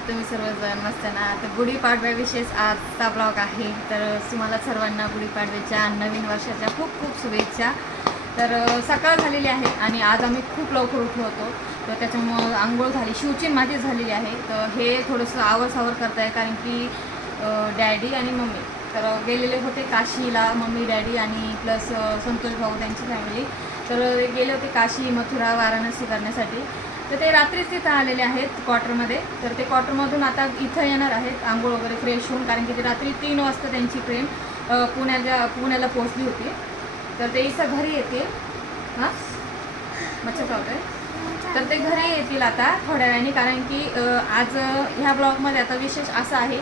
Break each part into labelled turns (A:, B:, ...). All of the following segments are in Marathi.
A: आहात तुम्ही सर्वजण मस्त ना? तर गुढीपाडव्याविषयीच आजचा ब्लॉग आहे. तर तुम्हाला सर्वांना गुढीपाडव्याच्या नवीन वर्षाच्या खूप खूप शुभेच्छा. तर सकाळ झालेली आहे आणि आज आम्ही खूप लवकर उठलो होतो. तर त्याच्यामुळं आंघोळ झाली शिवची माती झालेली आहे. तर हे थोडंसं आवरसावर करताय कारण की डॅडी आणि मम्मी. तर गेलेले होते काशीला मम्मी डॅडी आणि प्लस संतोष भाऊ त्यांची फॅमिली तर गेले होते काशी मथुरा वाराणसी करण्यासाठी. तर ते रात्रीच तिथं आलेले आहेत क्वार्टरमध्ये तर ते क्वार्टरमधून आता इथं येणार आहेत. आंघोळ वगैरे फ्रेश होऊन कारण की ते रात्री तीन वाजता त्यांची ट्रेन पुण्याच्या पुण्याला पोहोचली होती. तर ते इथं घरी येतील. हां? मच्छर चावतोय तर ते घरी येतील आता थोड्या वेळाने कारण की आज ह्या ब्लॉगमध्ये आता विशेष असं आहे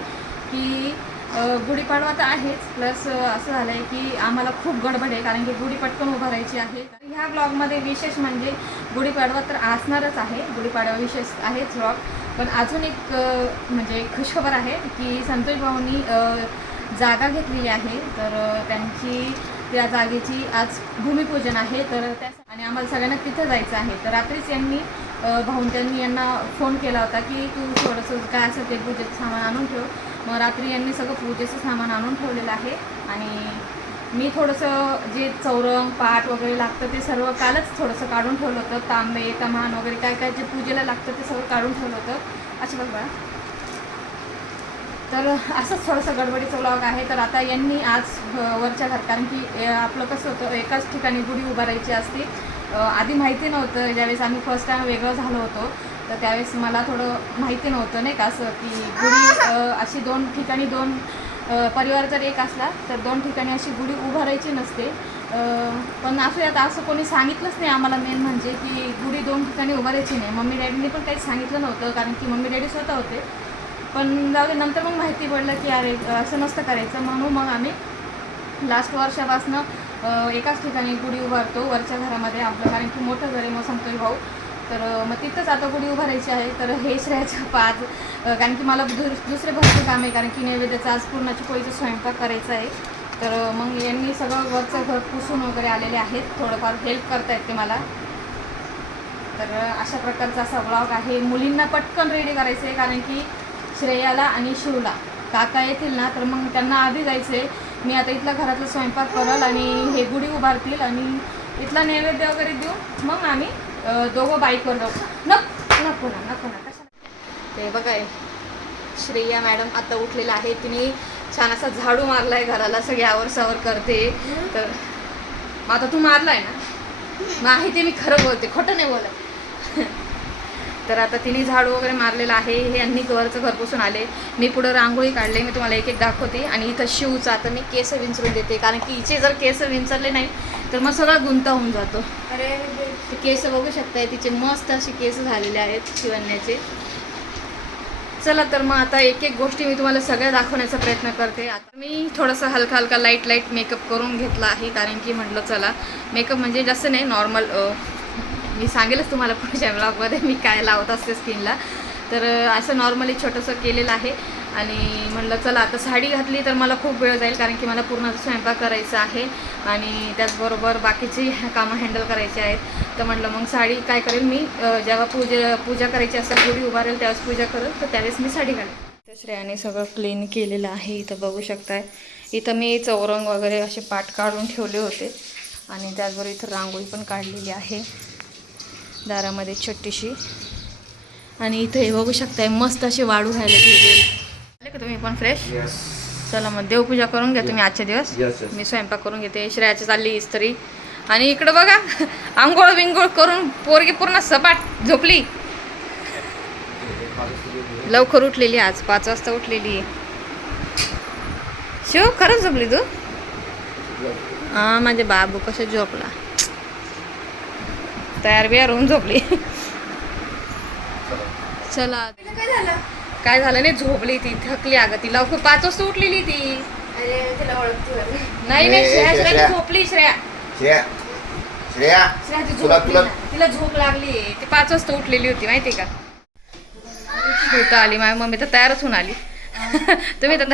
A: की गुढीपाडवा तर आहेच. प्लस असं झालं आहे की आम्हाला खूप गडबड आहे कारण की गुढी पटकन उभारायची आहे. तर ह्या ब्लॉगमध्ये विशेष म्हणजे गुढीपाडवा तर असणारच आहे. गुढीपाडवा विशेष आहेच ब्लॉग पण अजून एक म्हणजे खुशखबर आहे की संतोष भाऊंनी जागा घेतलेली आहे. तर त्यांची त्या जागेची आज भूमिपूजन आहे. तर त्या आणि आम्हाला सगळ्यांना तिथं जायचं आहे. तर रात्रीच यांनी अ, भाऊन त्यांनी यांना फोन केला होता की तू थोडंसं काय असेल ते पूजेचं सामान आणून ठेव. मग रात्री यांनी सगळं पूजेचं सामान आणून ठेवलेलं आहे. आणि मी थोडंसं जे चौरंग पाट वगैरे लागतं ते सर्व कालच थोडंसं काढून ठेवलं होतं. तांबे तमान वगैरे काय काय जे पूजेला लागतं ते सगळं काढून ठेवलं होतं. असं बघ तर असंच थोडंसं गडबडीचं ब्लॉग आहे. तर आता यांनी आज वरच्या घरात कारण की आपलं कसं होतं एकाच ठिकाणी गुढी उभारायची असते. आधी माहिती नव्हतं. ज्यावेळेस आम्ही फर्स्ट टाईम वेगळं झालो होतो तर त्यावेळेस मला थोडं माहिती नव्हतं नाही का? असं की गुढी अशी दोन ठिकाणी दोन परिवार जर एक असला तर दोन ठिकाणी अशी गुढी उभारायची नसते. पण असं आता असं कोणी सांगितलंच नाही आम्हाला मेन म्हणजे की गुढी दोन ठिकाणी उभारायची नाही. मम्मी डॅडीने पण काही सांगितलं नव्हतं कारण की मम्मी डॅडी स्वतः होते. पण जाऊ नंतर मग माहिती पडलं की अरे असं नसतं करायचं. म्हणून मग आम्ही लास्ट वर्षापासनं एकाच ठिकाणी गुढी उभारतो. वरच्या घरामध्ये आपलं कारण की मोठं घर आहे मग सांगतोय भाऊ. तर मग तिथंच आता गुढी उभारायची आहे. तर हे श्रेयाचं पाच. कारण की मला दुस दुसरे भरपूर काम आहे कारण की नैवेद्याचं आज पूर्णाची पोळीचा स्वयंपाक करायचा आहे. तर मग यांनी सगळं वरचं घर पुसून वगैरे आलेले आहेत. थोडंफार हेल्प करतायत ते मला. तर अशा प्रकारचा असा ब्लॉग आहे. मुलींना पटकन रेडी करायचं आहे कारण की श्रेयाला आणि शिवला काका येतील ना तर मग त्यांना आधी जायचं आहे मी आता इथला घरातला स्वयंपाक करल आणि हे गुढी उभारतील आणि इथला नैवेद्य वगैरे देऊ. मग आम्ही दोघं बाईकवर जाऊ नको नको ना नको ना कसं ते बघा श्रेया मॅडम आता उठलेला आहे तिने छान असा झाडू मारलाय घराला सगळी आवरसावर करते. तर मग आता तू मारलाय ना? माहिती मी खरं बोलते खोटं नाही बोलत. तर आता तिने झाडू वगैरे मारलेलं आहे हे यांनी घरचं घर पुसून आले. मी पुढं रांगोळी काढले मी तुम्हाला एक एक दाखवते. आणि इथं शिवचा आता मी केस विंचरून देते. कारण की हिचे जर केस विंचरले नाही तर मग सगळा गुंता होऊन जातो.
B: अरे
A: केस बघू शकताय तिचे मस्त असे केस झालेले आहेत शिवण्याचे चला तर मग आता एक एक गोष्टी मी तुम्हाला सगळ्या दाखवण्याचा प्रयत्न करते. आता मी थोडंसं हलका हलका लाइट लाइट मेकअप करून घेतला आहे कारण की म्हटलं चला मेकअप म्हणजे जास्त नाही नॉर्मल मी सांगेलच तुम्हाला पुढच्या ब्लॉगमध्ये मी काय लावत असते स्किनला तर असं नॉर्मली छोटंसं केलेलं आहे. आणि म्हटलं चला आता साडी घातली तर मला खूप वेळ जाईल कारण की मला पूर्ण स्वयंपाक करायचा आहे. आणि त्याचबरोबर बाकीची कामं हँडल करायची आहेत. तर म्हटलं मग साडी काय करेल मी जेव्हा पूजा पूजा करायची असेल गुढी उभारेल त्यावेळेस पूजा करेल तर त्यावेळेस मी साडी घालेल. तर श्रेयाने सगळं क्लीन केलेलं आहे इथं बघू शकताय. इथं मी चौरंग वगैरे असे पाठ काढून ठेवले होते. आणि त्याचबरोबर इथं रांगोळी पण काढलेली आहे. दारामध्ये छोटीशी. आणि इथं हे बघू शकताय मस्त असे वाढू राहिले का तुम्ही पण फ्रेश चला मग देवपूजा करून घ्या तुम्ही आजचे दिवस. मी स्वयंपाक करून घेते श्रेयाची चालली इस्त्री आणि इकडं बघा आंघोळ बिंघोळ करून पोरगी पूर्ण सपाट झोपली. लवकर उठलेली आज पाच वाजता उठलेली. शिव खरंच झोपली तू? हा माझे बाबू कसं झोपला? तयार बियार होऊन झोपली. चला.
B: काय झालं?
A: काय झालं नाही झोपली ती थकली अगं ती लवकर पाच वाजता उठलेली ती.
B: अरे तिला ओळखते बरं.
A: नाही नाही श्रेया श्रेया. ती झोपली श्रेया.
C: श्रेया. श्रेया.
A: श्रेया ती
C: तुला
A: झोपली
C: तुला
A: ना. तिला झोप लागली. ती पाच वाजता उठलेली होती माहिती का? होतं आली. माझी मम्मी तर तयारच होऊन आली. तुम्ही तर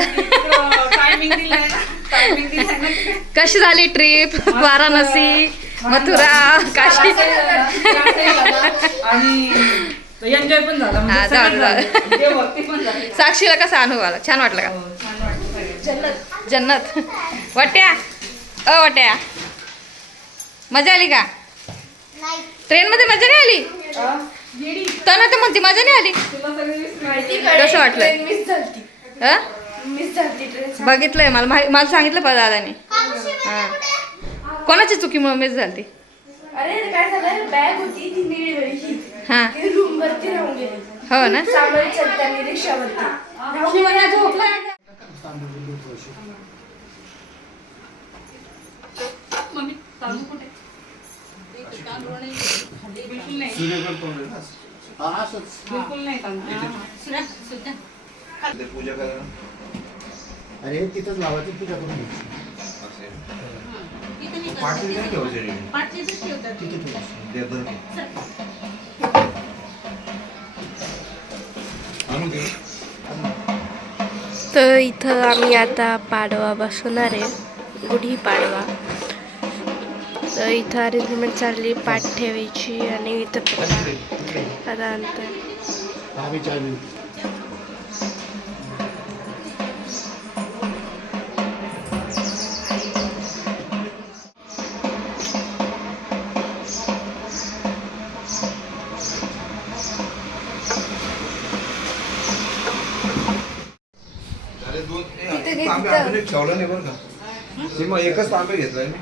A: कशी झाली ट्रिप वाराणसी? मथुरा काशी.
D: आणि एन्जॉय पण झाला
A: हा,
D: म्हणजे झालं. देवभक्ती पण झाली.
A: साक्षीला कसा अनुभव आला? छान वाटलं का?
D: हो, छान वाटलं सगळं.
A: जन्नत. वाट्या. अ वाट्या. मजा आली का? ट्रेन मध्ये मजा नाही आली? तन तर म्हणते मजा नाही आली? कसं वाटलं?
B: मिस झाली
A: अ?
B: मिस झाली ट्रेन
A: बघितलंय मला माहि- मला सांगितलं पण दादाने. हा. कोणाची चुकीमुळे मिस झाली ती
B: अरे काय झालं? बॅग होती ती निळी वेळी
A: हा.
B: ती रूम वरती राहून गेली.
A: हो ना?
B: सामान चढताना रिक्षावरती.
D: मम्मी तांदूळ कुठे? तांदूळ नाही. बिलकुल नाही. बिलकुल नाही तांदूळ
C: ते पूजा करा
E: अरे तिथंच लावायची पूजा करून घ्यायची.
C: पाठी नाही ठेवायची बरं. दे.
F: तर इथं आम्ही आता पाडवा बसवणार आहे. गुढी पाडवा. तर इथं अरेंजमेंट चालली पाठ ठेवायची आणि इथं आता
C: ठेवलं नाही बरं का? ते मग एकच तांबे घेतलाय मी.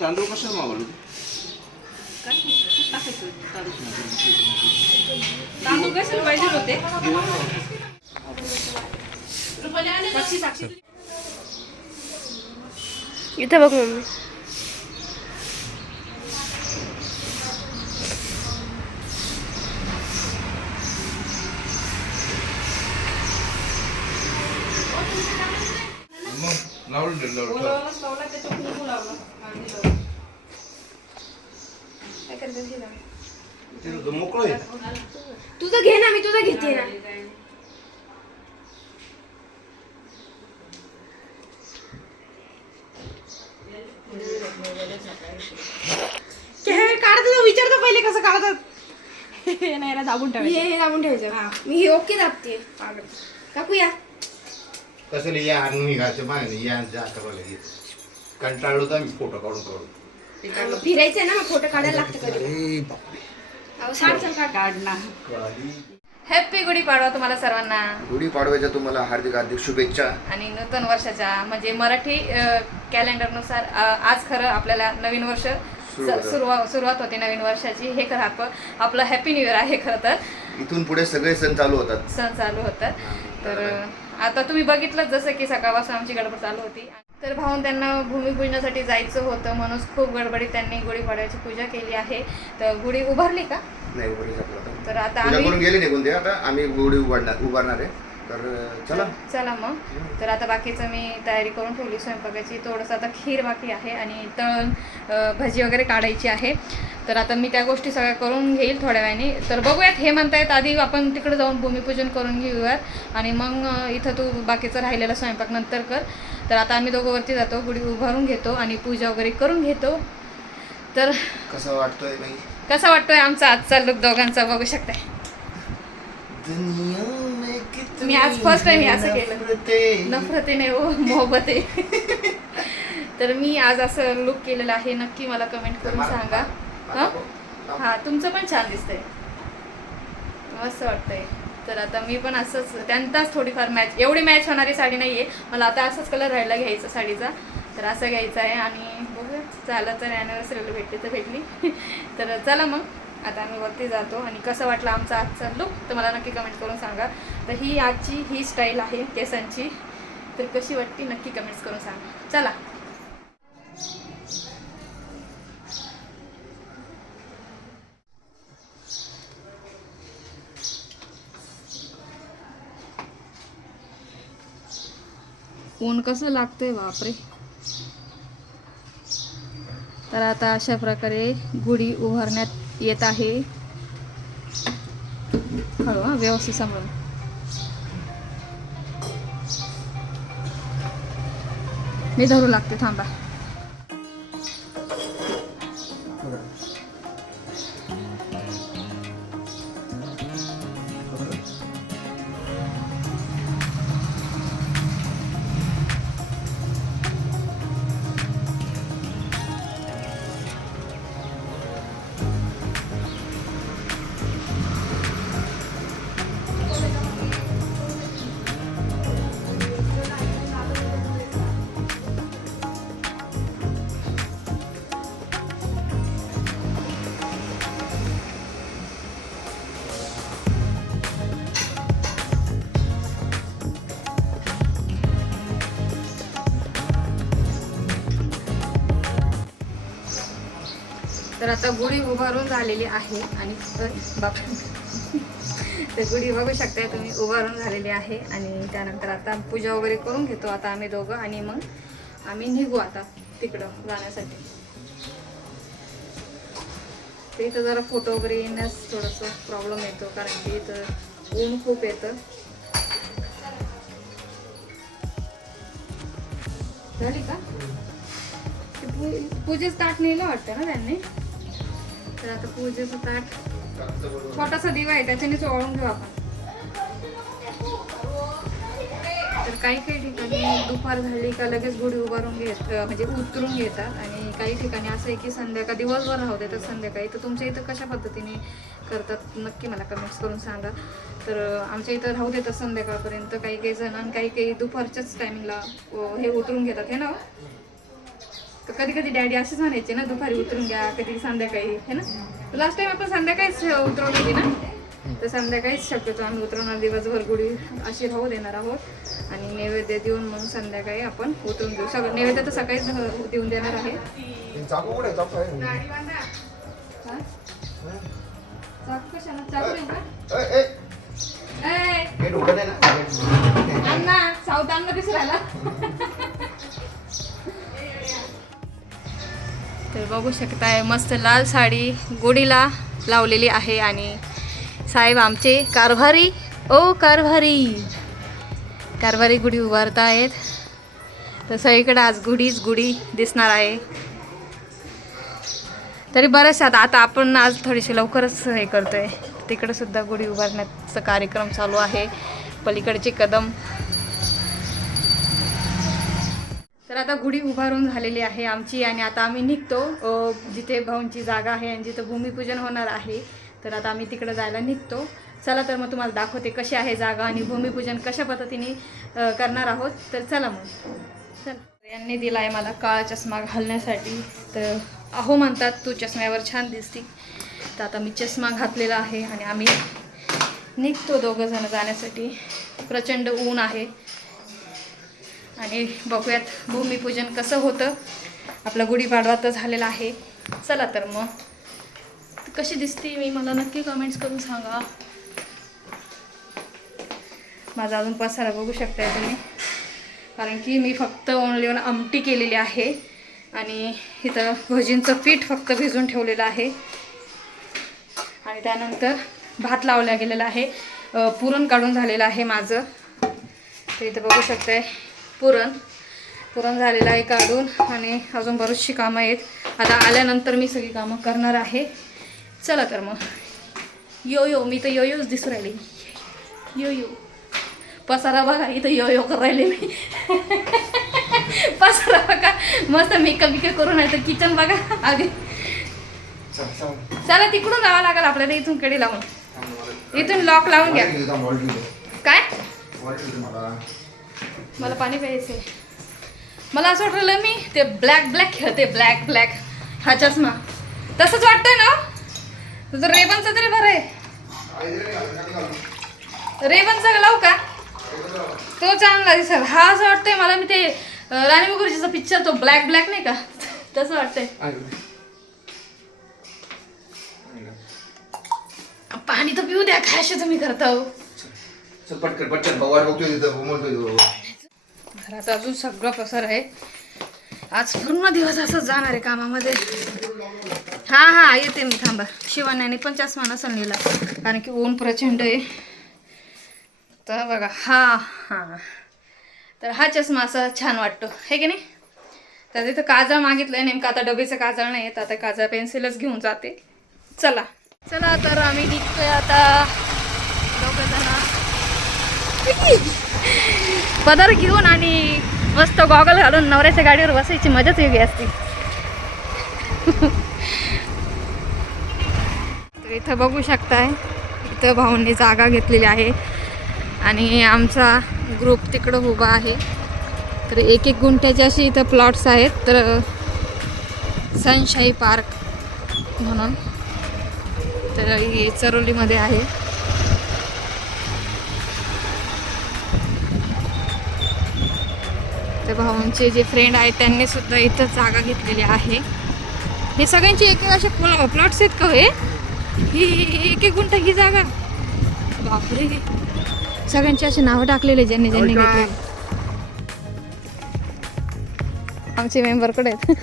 C: तांदूळ कशाला मागवलं
D: तांदूळ कशाला पाहिजे होते?
C: तर मोकळं आहे.
B: तुझं घे ना मी तुझं घेते ना.
A: काढतो विचारतो पहिले कसं काढतात नाही याला दाबून
B: मी हे दाबून ठेवायचं. मी हे ओके दाबते. पागल. काकू या
E: कसं या आणून निघायचं मागे या कंटाळलो तर आम्ही फोटो काढून काढून.
B: फिरायचंय ना मग फोटो काढायला लागतं कधी.
E: अरे बापरे.
B: अहो, सांग सांग काढ.
D: काढ. ना
A: हॅपी गुढी पाडवा तुम्हाला सर्वांना.
C: गुढीपाडव्याच्या तुम्हाला हार्दिक हार्दिक शुभेच्छा.
A: आणि नूतन वर्षाच्या म्हणजे मराठी कॅलेंडरनुसार आज खरं आपल्याला नवीन वर्ष. सुरुवात सुरुवात होते नवीन वर्षाची. हे खरं आपण आपलं हॅपी न्यू इयर आहे खरं तर.
C: इथून पुढे सगळे सण चालू होतात.
A: सण चालू होतात. तर आता तुम्ही बघितलं जसं की सकाळपासून आमची गडबड चालू होती. तर भाऊन त्यांना भूमिपूजनासाठी जायचं होतं म्हणून खूप गडबडीत त्यांनी गुढीपाडव्याची पूजा केली आहे. तर गुढी उभारली का?
C: नाही उभारी आपलं आता.
A: तर आता आम्ही
C: गेले निघून आता आम्ही गुढी उभारणार उभारणार आहे. तर चला.
A: चला मग. तर आता बाकीचं मी तयारी करून ठेवली स्वयंपाकाची. थोडंसं आता खीर बाकी आहे आणि तळण भजी वगैरे काढायची आहे. तर आता मी त्या गोष्टी सगळ्या करून घेईल थोड्या वेळाने. तर बघूयात हे म्हणतायत आधी आपण तिकडे जाऊन भूमिपूजन करून घेऊयात. आणि मग इथं तू बाकीचं राहिलेला स्वयंपाक नंतर कर. तर आता आम्ही दोघं वरती जातो गुढी उभारून घेतो आणि पूजा वगैरे करून घेतो. तर
C: कसं वाटतोय
A: कसा वाटतोय आमचा आजचा लुक दोघांचा बघू शकताय?
C: दुनिया में
A: आज first time हे असं केलं.
C: नफरतें.
A: नफरतीने हो मोहब्बत. आहे तर मी आज असं लुक केलेलं आहे नक्की मला कमेंट करून सांगा. हं? हा तुमचं पण छान दिसतंय. मस्त वाटतंय. तर आता मी पण असंच त्यांचाच थोडीफार मॅच एवढी मॅच होणारी साडी नाही आहे मला आता असंच कलर राहिला घ्यायचा साडीचा. तर असं घ्यायचं आहे आणि बघूया झालं तर ॲनिव्हर्सरीला भेटली तर भेटली. तर चला मग. आता आम्ही वरती जातो आणि कसं वाटलं आमचा आजचा लुक तर मला नक्की कमेंट करून सांगा. तर ही आजची ही स्टाईल आहे केसांची. तर कशी वाटते नक्की कमेंट्स करून सांगा. चला. ऊन कसं लागतंय बापरे. तर आता अशा प्रकारे गुढी उभारण्यात येत आहे. हळू व्यवस्थित सांभाळून. मी धरू लागते थांबा. आता गुढी उभारून झालेली आहे आणि बाप. तर गुढी बघू शकताय तुम्ही उभारून झालेली आहे आणि त्यानंतर आता पूजा वगैरे करून घेतो आता आम्ही दोघं आणि मग आम्ही निघू आता तिकडं जाण्यासाठी. ते इथं जरा फोटो वगैरे येण्यास थोडंसं प्रॉब्लेम येतो कारण की इथं ऊन खूप येतं. झाली का? ते पू- पूजेचं ताट नेलं वाटतं ना त्यांनी? तर आता पूजेचं ताट छोटासा दिवा आहे त्याच्याने चोळून घेऊ आपण. तर काही काही ठिकाणी दुपार झाली का लगेच गुढी उभारून घेत म्हणजे उतरून घेतात. आणि काही ठिकाणी असं आहे की संध्याकाळ दिवसभर राहू देतात संध्याकाळी. तर तुमच्या इथं कशा पद्धतीने करतात? नक्की मला कमेंट्स करून सांगा. तर आमच्या इथं राहू देतात संध्याकाळपर्यंत. काही काही जण आणि काही काही दुपारच्याच टायमिंगला हे उतरून घेतात हे ना हो? तर कधी कधी डॅडी असेच म्हणायचे ना दुपारी उतरून घ्या कधी संध्याकाळी है ना? लास्ट टाइम आपण संध्याकाळीच उतरवली होती ना? तर संध्याकाळीच शक्यतो आम्ही उतरवणार दिवसभर गुढी अशी राहू देणार आहोत. आणि नैवेद्य देऊन मग संध्याकाळी आपण उतरून देऊ. सगळं नैवेद्य तर सकाळीच देऊन देणार आहे.
C: चाकू आहे?
A: हा? कशाला? चाकू का?
C: आहे ना. गेट.
A: अण्णा दिसू राहिला. तर बघू शकताय मस्त लाल साडी गुढीला लावलेली आहे आणि साहेब आमचे कारभारी ओ कारभारी. कारभारी गुढी उभारतायत तर सगळीकडे आज गुढीच गुढी दिसणार आहे. तरी बऱ्याचशा आता आता आपण आज थोडीशी लवकरच हे करतोय. तिकडे सुद्धा गुढी उभारण्याचा कार्यक्रम चालू आहे. पलीकडचे कदम तर आता गुढी उभारून झालेली आहे आमची आणि आता आम्ही निघतो. जिथे भाऊंची जागा आहे आणि जिथं भूमिपूजन होणार आहे तर आता आम्ही तिकडं जायला निघतो. चला तर मग तुम्हाला दाखवते कशी आहे जागा आणि भूमिपूजन कशा पद्धतीने करणार आहोत. तर चला मग. चल. यांनी दिला आहे मला काळा चष्मा घालण्यासाठी. तर अहो म्हणतात तू चष्म्यावर छान दिसती. तर आता मी चष्मा घातलेला आहे आणि आम्ही निघतो दोघंजणं जाण्यासाठी. प्रचंड ऊन आहे. आणि बघूयात भूमिपूजन कसं होतं. आपला गुढीपाडवा तर झालेला आहे. चला तर मग. कशी दिसते मी? मला नक्की कमेंट्स करून सांगा. माझा अजून पसारा बघू शकताय तुम्ही. कारण की मी फक्त ओनली ओन आमटी केलेली आहे. आणि इथं भजींचं पीठ फक्त भिजून ठेवलेलं आहे. आणि त्यानंतर भात लावला गेलेला आहे. पुरण काढून झालेलं आहे माझं. तर इथं बघू शकताय. पुरण. पुरण झालेलं आहे काढून आणि अजून बरीचशी कामं आहेत. आता आल्यानंतर मी सगळी कामं करणार आहे. चला तर मग. यो यो मी तर यो योच दिसू राहिली. यो यो पसारा बघा इथं यो यो करू राहिले मी. पसारा बघा. मस्त मेकअप बिकअप करून आहे तर किचन बघा. आधी
C: चल, चल.
A: चला तिकडून जावं लागेल आपल्याला. इथून कडे लावून इथून लॉक लावून घ्या. काय?
C: मला.
A: पाणी प्यायचंय. मला असं वाटलं मी ते ब्लॅक ब्लॅक खेळते ब्लॅक ब्लॅक हा चष्मा तसंच वाटतंय ना. तुझं रेबनचं तरी बरं आहे. रेबनचा लावू का? तो चांगला दिसेल. हा असं वाटतंय मला मी ते राणी मुखर्जीचा पिक्चर तो ब्लॅक ब्लॅक नाही का? तसं वाटतंय? पाणी तर पिऊ द्या काय असे तुम्ही करता हो?
C: चल पटकन पटकन भाऊ वाट बघतोय तिथं म्हणतोय तो.
A: घरात अजून सगळं पसर आहे. आज पूर्ण दिवस असंच जाणार आहे कामामध्ये. हा हा येते मी थांबा. शिवान्याने पण चष्मा नसेल नेला कारण की ऊन प्रचंड आहे. तर बघा हा हां. तर हा चष्मा असा छान वाटतो हे की नाही? तर तिथं काजळ मागितलंय नेमकं आता डबेचं काजळ नाही येत आता काजळ पेन्सिलच घेऊन जाते. चला. चला तर आम्ही निघतोय आता. पदर घेऊन आणि मस्त गॉगल घालून नवऱ्याच्या गाडीवर बसायची मजाच वेगळी असते. तर इथं बघू शकताय इथं भाऊंनी जागा घेतलेली आहे. आणि आमचा ग्रुप तिकडं उभा आहे. तर एक एक गुंठ्याचे असे इथं प्लॉट्स आहेत. तर सनशाई पार्क म्हणून. तर हे चरोलीमध्ये आहे. तर भाऊंचे जे फ्रेंड आहेत त्यांनी सुद्धा इथं जागा घेतलेली आहे. हे सगळ्यांची एक एक असे प्लॉट्स आहेत का हे? ही एक एक गुंठा ही जागा. बापरे. सगळ्यांची अशी नावं टाकलेली ज्यांनी ज्यांनी घेतली आमचे मेंबरकडे आहेत.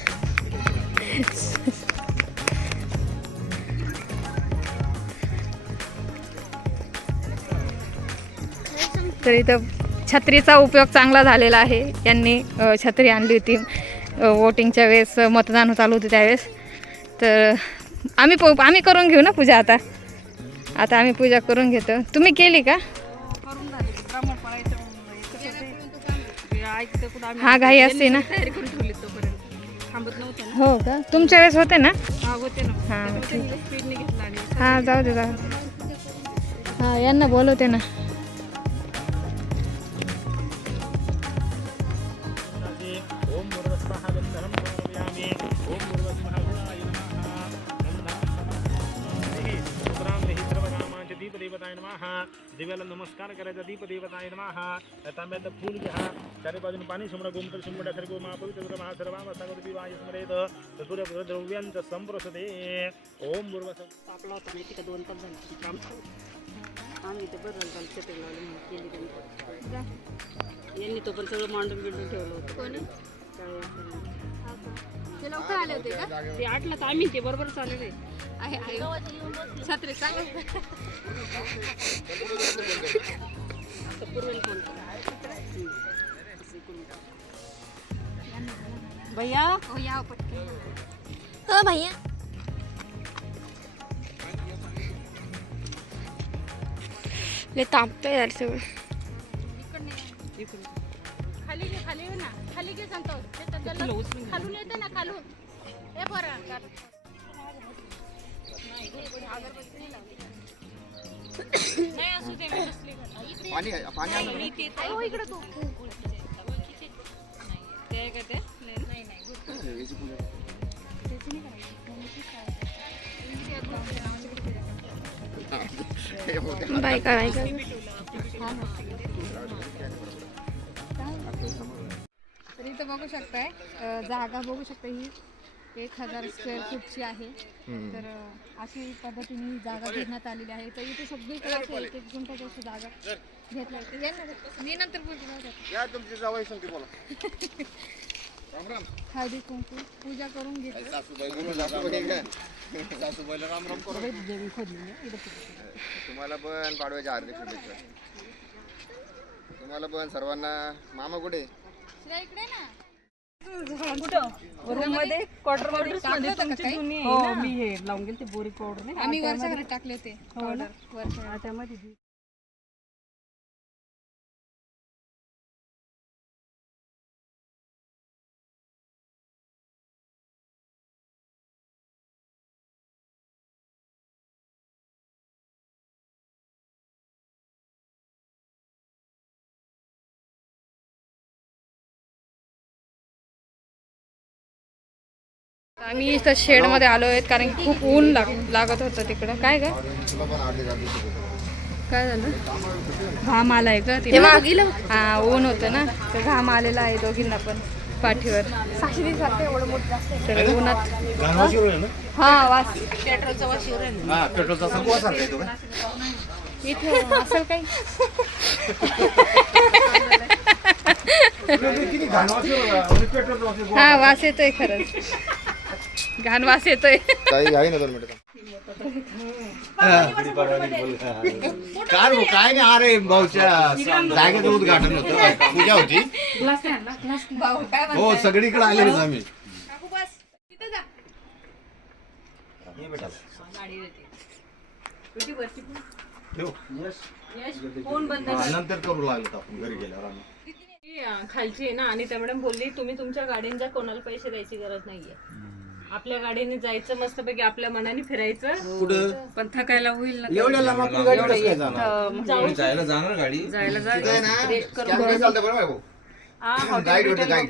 A: तर इथं छत्रीचा उपयोग चांगला झालेला आहे. यांनी छत्री आणली होती. वोटिंगच्या वेळेस मतदान चालू होते त्यावेळेस. तर आम्ही प आम्ही करून घेऊ ना पूजा आता. आता आम्ही पूजा करून घेतो. तुम्ही केली का? हा घाई असते ना. हो का? तुमच्या वेळेस होते ना?
D: हा
A: हां हां जाऊ दे जाऊ हां यांना बोलवते ना.
G: दिव्याला नमस्कार करायचा. दीपदेवताय नमः. तांब्यात फूल घ्या. चारी बाजूने पाणी समोर गोमतर शिंबड्या सर्व मा पवित्र महा सर्वामसागर दिवाय स्मरेत तदुर द्रव्यांच संप्रसते ओम मुर्वस्वः
D: तापला होता माहिती का? दोन तास झाले. काम आम्ही ते बरं झालं. लावली केली त्यांनी. यांनी तो पण सगळं मांडून बिंडून ठेवलं होतं. कोणी?
A: ते लोक आले होते का?
D: ते आठला तर आम्ही ते बरोबर चालले
A: आहे. आहे छत्री चांगलं
D: भैया
A: हो या पटकन
F: हो भैया ले तापतंय यार सगळं
H: खाली घे खाली घे ना खाली घे सांगतो ते तर गल्लं- खालून येते ना खालून हे बरं नाही असू दे मी बसली घरी.
C: पाणी पाणी आणलं
H: मी ते तर- इकडे तू
D: ते काय ते
H: नाही
F: बाय
A: तर इथं बघू शकताय जागा बघू शकता ही. एक हजार स्क्वेअर फूटची आहे. तर अशी पद्धतीने ही जागा घेण्यात आलेली आहे. तर इथे सगळीकडे अशी एक एक गुंठ्याची अशी जागा घेतल्या यांना मी नंतर बोलते जाऊ द्या.
C: या तुमची जावई सांगते बोला. राम राम
A: हळदी कुंकू पूजा करून घेतली
C: सासूबाईला राम राम तुम्हाला पण पाडव्याच्या हार्दिक शुभेच्छा. तुम्हाला पण सर्वांना. मामा कुठे?
A: इकडे ना.
D: मध्ये? क्वार्टरमध्ये
A: टाकलं होतं का काही?
D: हो मी हे लावून गेले ते बोरी पावडर नाही
A: आम्ही वरच्या घरात टाकले होते.
D: हो
A: वरच्या घरात.
D: त्यामध्ये
A: आम्ही इथं शेडमध्ये आलो आहेत कारण की खूप ऊन लाग लागत होतं तिकडं. काय काय काय झालं? घाम आलाय का तिला हा ऊन होतं ना. तर घाम आलेला आहे दोघींना पण पाठीवर. तर उन्हात. हा वास.
E: हा पेट्रोलचा का?
A: इथं असेल काही? हा वास येतोय खरंच. घाण वास येतोय.
E: काही आहे ना दोन मिनिटं काय नाही अरे भाऊच्या जागेचं उद्घाटन होतं. पूजा होती.
A: भाऊ काय म्हणताय?
E: हो सगळीकडे आलेलो आम्ही नंतर करू लागलो आपण घरी गेल्यावर आम्ही.
D: खालची आहे ना आणि त्या मॅडम बोलली तुम्ही तुमच्या गाडीने कोणाला पैसे द्यायची गरज नाहीये. आपल्या गाडीने जायचं मस्तपैकी आपल्या मनाने फिरायचं.
E: कुठं?
D: पण थकायला होईल ना
E: एवढ्या लांब आपली गाडी कसं काय जाणार.
C: जायला जाणार गाडी?
D: जायला
E: तिथं आहे ना कॅमेरा चालतं बरं भाऊ
D: जा
E: गाईड होतं गाईड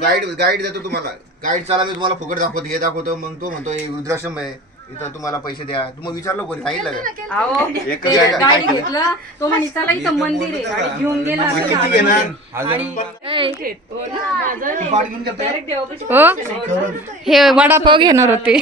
E: गाईड गाईड देतो तुम्हाला. गाईड चाला मी तुम्हाला फुकट दाखवतो हे दाखवतो मग तो म्हणतो हे वृद्धाश्रम आहे. इथं तुम्हाला पैसे द्या. तुम्हाला विचारलं कोणी? सांगितलं का?
D: अहो
E: एक
D: ते
E: गाडी-
D: गाडी घेतलं. तो म्हणे चला इथं मंदिर आहे. गाडी घेऊन गेला.
E: मग किती घेणार?
D: डायरेक्ट देवापाशी
A: हो. हे वडापाव घेणार होते.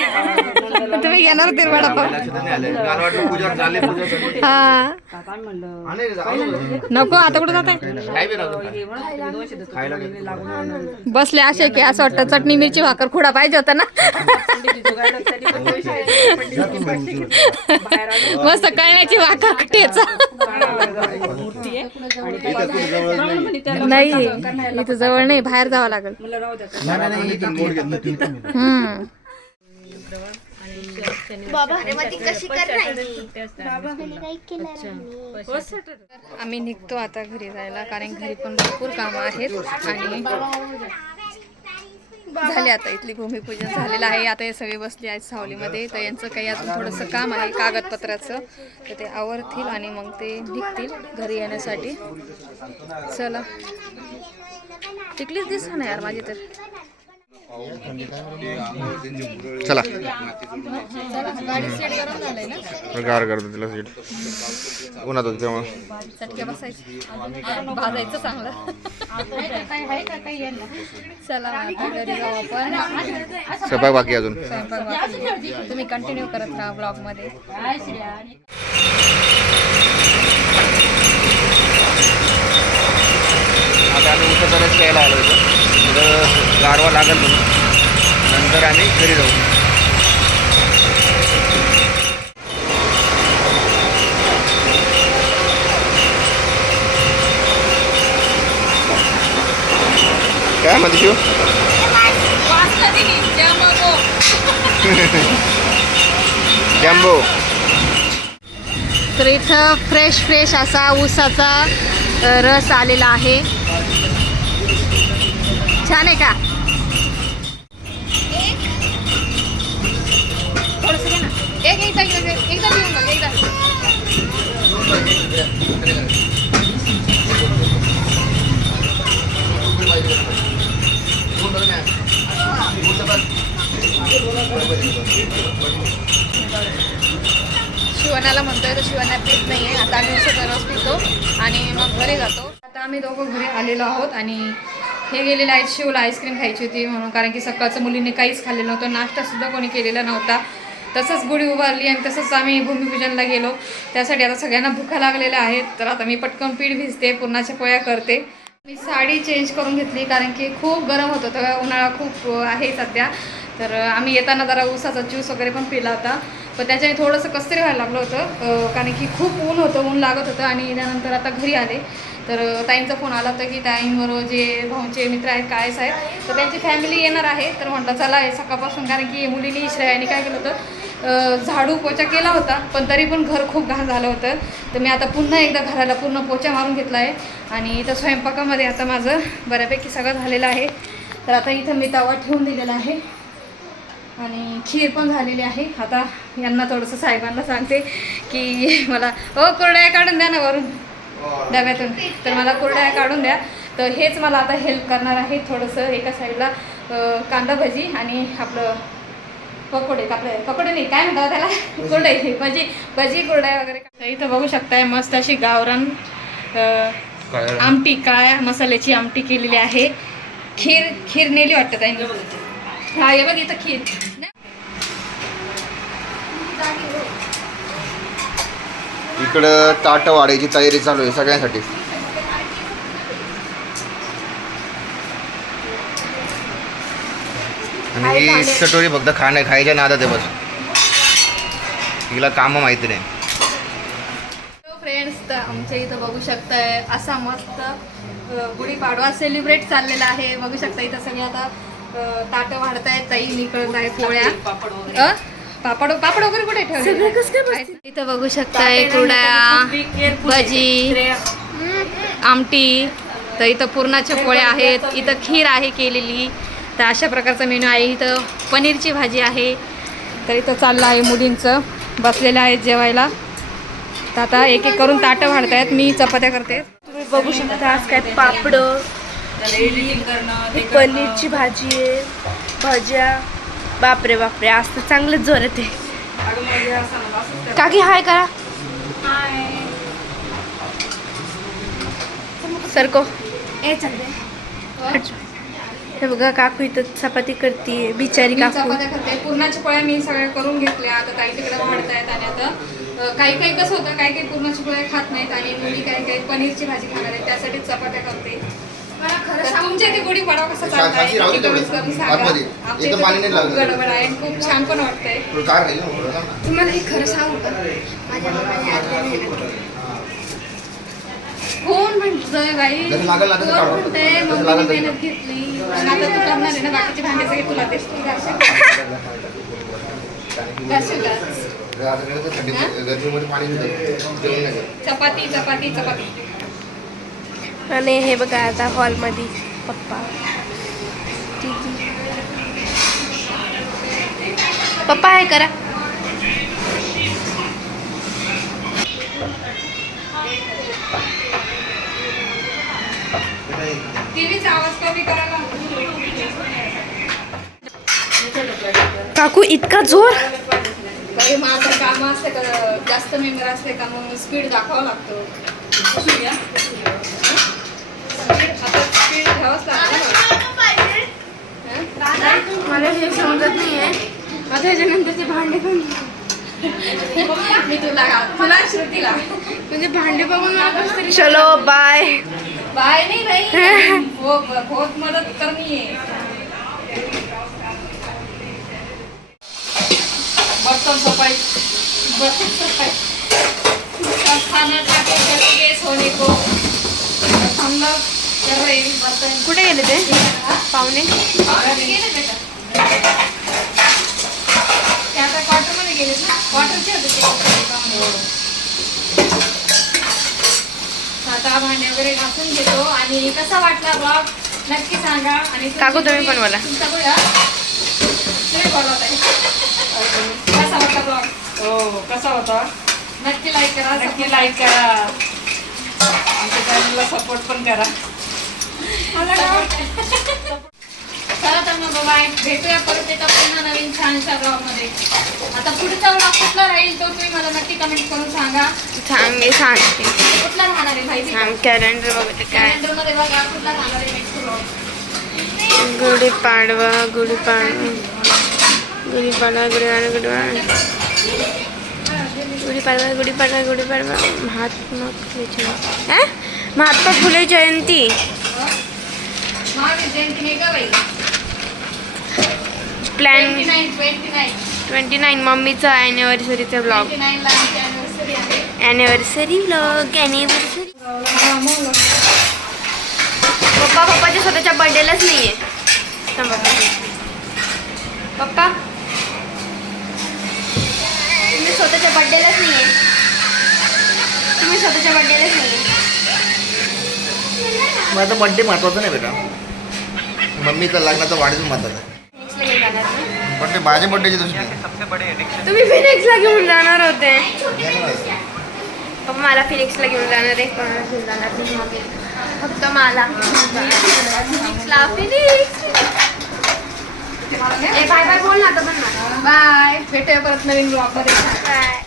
A: तुम्ही घेणार होते वडापाव?
E: मला वाटलं पूजा चालले पूजा चालली.
A: हा.
D: काय म्हणलं
E: हा, नाही, जाऊ दे.
A: नको आता कुठं जाताय?
E: काय बी राहतो काय.
D: हे म्हणत तुम्ही दोनशे देतो
E: खायला घेतो.
A: बसले असे की असं वाटतं चटणी मिरची भाकर खुडा पाहिजे होता ना.
D: पण
A: मस्त कळण्याची कुठेचा
D: त्याला
A: नाही इथं जवळ नाही बाहेर जावं लागेल. हम्म. आम्ही निघतो आता घरी जायला कारण घरी पण भरपूर कामं आहेत आणि झाले आता इथली भूमिपूजन झालेलं आहे. आता हे सगळे बसले आहेत सावलीमध्ये. तर यांचं काही अजून थोडंसं काम आहे कागदपत्राचं. तर ते आवरतील आणि मग ते निघतील घरी येण्यासाठी. चला. टिकलीच दिसणार ना यार माझी तर.
E: चला.
A: गाडी सेट. गरम झालंय ना
E: गार करतो तिला सीट उन्हात होतं
A: आपण.
E: स्वयंपाक बाकी अजून.
A: तुम्ही कंटिन्यू करत राहा ब्लॉगमध्ये
C: आता आम्ही उठत रस प्यायला आलो होतो. थोडं गारवा लागेल म्हणून. नंतर आम्ही घरी जाऊ.
E: काय म्हणते शिव? जम्बो.
A: तर इथं फ्रेश फ्रेश असा ऊसाचा रस आलेला आहे. छान आहे का? शिवणाला एक म्हणतोय तर शिवण्या पीत नाही आहे आता आम्ही उसाचा रस पितो आणि मग घरी जातो. आता आम्ही दोघं घरी आलेलो आहोत आणि हे गेलेले आहेत शिवला आईस्क्रीम खायची होती म्हणून कारण की सकाळचं मुलीने काहीच खाल्लेलं नव्हतं नाश्तासुद्धा कोणी केलेला नव्हता. तसंच गुढी उभारली आणि तसंच आम्ही भूमिपूजनला गेलो. त्यासाठी आता सगळ्यांना भुका लागलेल्या आहेत. तर आता मी पटकन पीठ भिजते पुरणाच्या पोळ्या करते. मी साडी चेंज करून घेतली कारण की खूप गरम होतं. तर उन्हाळा खूप आहे सध्या. तर आम्ही येताना जरा ऊसाचा ज्यूस वगैरे पण पिला होता. पण त्याच्याने थोडंसं कसतरी व्हायला लागलं होतं. कारण की खूप ऊन होतं ऊन लागत होतं आणि त्यानंतर आता घरी आले. तर ताईंचा फोन आला होता की ताईंवर जे भाऊंचे मित्र आहेत काय आहेत तर त्यांची फॅमिली येणार आहे. तर म्हटलं चला आहे सकाळपासून कारण की मुलीने श्रेयाने काय केलं होतं झाडू पोचा केला होता पण तरी पण घर खूप घाण झालं होतं. तर मी आता पुन्हा एकदा घराला पूर्ण पोचा मारून घेतला आहे. आणि इथं स्वयंपाकामध्ये आता माझं बऱ्यापैकी सगळं झालेलं आहे. तर आता इथं मी तवा ठेवून दिलेला आहे. आणि खीर पण झालेली आहे. आता यांना थोडंसं साहेबांना सांगते की मला हो कोरड्या काढून द्या ना वरून. डब्यातून. तर मला कुरड्या काढून द्या. तर हेच मला आता हेल्प करणार आहे थोडंसं एका साईडला कांदा भजी आणि आपलं पकोडे आपले पकोडे नाही काय म्हणतात त्याला? कुरडे भजी भजी कुरड्या वगैरे. इथं बघू शकताय मस्त अशी गावरान आमटी काळ्या मसाल्याची आमटी केलेली आहे. खीर खीर नेली वाटतं त्यांनी हा हे बघ इथं खीर.
E: इकडं ताट वाढायची तयारी चालू आहे सगळ्यांसाठी. आणि ही सटोरी फक्त खाण्या खायच्या नादात आहे बस. हिला कामं माहिती नाही.
A: फ्रेंड्स तर आमच्या इथं बघू शकताय असा मस्त गुढीपाडवा सेलिब्रेट चाललेला आहे. बघू शकता इथं सगळे आता ताटं वाढतायत ताई निकळत आहे पोळ्या? पापड पापड वगैरे कुठे ठेवले इथं बघू शकताय कुरड्या भजी आमटी. तर इथं पुरणाच्या पोळ्या आहेत. इथं खीर आहे केलेली. तर अशा प्रकारचा मेनू आहे. इथं पनीरची भाजी आहे. तर इथं चाललं आहे मुलींचं. बसलेलं आहेत जेवायला. तर आता एक एक करून ताटं वाढतायत. मी चपात्या करते.
F: तुम्ही बघू शकता आज काय पापड पनीरची भाजी आहे भाज्या. बापरे बापरे आज तर चांगलंच जोरात आहे. काकी हाय करा. सरको.
B: ए
F: हे बघा काकू इथं चपाती करते बिचारी काकू.
A: करते. पुरणाच्या पोळ्या मी सगळ्या करून घेतल्या. आता काही तिकडे वाढतायत आणि आता काही काही कसं होतं काही काही पुरणाच्या पोळ्या खात नाहीत आणि मुली काही काही पनीरची भाजी खाणार आहेत त्यासाठी चपात्या करते.
B: मला खरं
A: तर
B: सांगू
A: तुमच्या इथे गुढी पाडवा कसा
E: सा-
A: चाललाय
E: साक्षी राहू दे
A: ते कमेंट्स
E: तेवढं.
A: करून सांगा
E: आतमध्ये.
A: आमच्या
E: एकदम
A: इथे
E: पाणी नाही
A: खूप
E: लागलं.
A: गडबड आहे खूप छान पण वाटतंय
E: तुला कार राहिली ना थोडं थांब ना.
B: तुम्हाला हे खरं सांगू का माझ्या बाबाने आदल्या महिन्यात
A: कोण म्हणतोय बाई
E: जसं लागेल ना तसं
A: कोण
E: काढू.
A: म्हणतंय
E: जसं
A: मम्मीने
E: लागेल तसं.
A: मेहनत घेतली आता तू करणार आहे ना बाकीचे भांडे सगळे तुला?
E: आता गर्मीमध्ये पाणी. जेवण नाही करत.
A: चपाती चपाती चपाती
F: आणि हे बघा आता हॉलमध्ये पप्पा. दीदी पप्पा आहे करा. काकू इतका जोर?
A: माझं काम असते का जास्त मेंबर असले का मग स्पीड दाखवावं लागतो. घ्यावंच लागतं ना.
B: मला हे समजत नाही आहे आता ह्याच्यानंतरचे भांडे पण
A: मी तुला तुला श्रुतीला.
B: म्हणजे भांडे बघून मला कसं तरी
F: चलो बाय
A: बाय नाही भाई वो बहुत मदद करनी है बर्तन सफाई. बर्तन सफाई. खाना खा के चले गए सोने को हम लोग
F: कुठे गेले ते? पाहुणे?
A: आता भांडे वगैरे घासून घेतो आणि कसा वाटला ब्लॉग नक्की सांगा आणि
F: काकू तुम्ही पण
A: मला कसा होता ब्लॉग
D: हो कसा होता?
A: नक्की लाईक करा
D: नक्की लाईक करा. आमच्या चॅनलला सपोर्ट पण करा.
A: चला तर मग बाय भेटूया परत एका पुन्हा नवीन छानशा ब्लॉगमध्ये आता पुढचा ब्लॉग कुठला राहील तो तुम्ही मला नक्की कमेंट करून सांगा.
F: सांग मी सांगते.
A: कुठला राहणार आहे माहिती
F: सांग कॅलेंडर बघते काय.
A: कॅलेंडरमध्ये बघा कुठला राहणार आहे नेक्स्ट ब्लॉग
F: गुढीपाडवा गुढीपाडवा. गुढीपाडवा गुढीपाडवा गुढीपाडवा. गुढीपाडवा गुढीपाडवा गुढीपाडवा. महात्मा फुले जयंती? महात्मा फुले जयंती.
A: महावीर जयंती नाही का बाई?
F: प्लॅन
A: ट्वेंटी नाईन
F: मम्मीचा ॲनिव्हर्सरीचा blog
A: anniversary
F: anniversary blog anniversary
A: मग.
F: पप्पा पप्पाच्या स्वतःच्या बर्थडेलाच नाही आहे पप्पा तुम्ही स्वतःच्या बर्थडेलाच नाही आहे तुम्ही स्वतःच्या बर्थडेलाच नाही आहे
E: माझा बड्डे महत्त्वाचा नाही बेटा. मम्मीचा लग्नाचा वाढदिवस
F: महत्त्वाचा?
E: बड्डे माझ्या बड्डेच्या दिवशी.
F: तुम्ही फिनिक्सला घेऊन जाणार होते. मला फिनिक्सला घेऊन जाणार आहे. कोणाला घेऊन जाणार नाही मम्मी. फक्त मला. फिनिक्सला फिनिक्स बाय बाय बोल ना आता पण. मला
A: बाय भेटूया परत नवीन ब्लॉगमध्ये.
F: बाय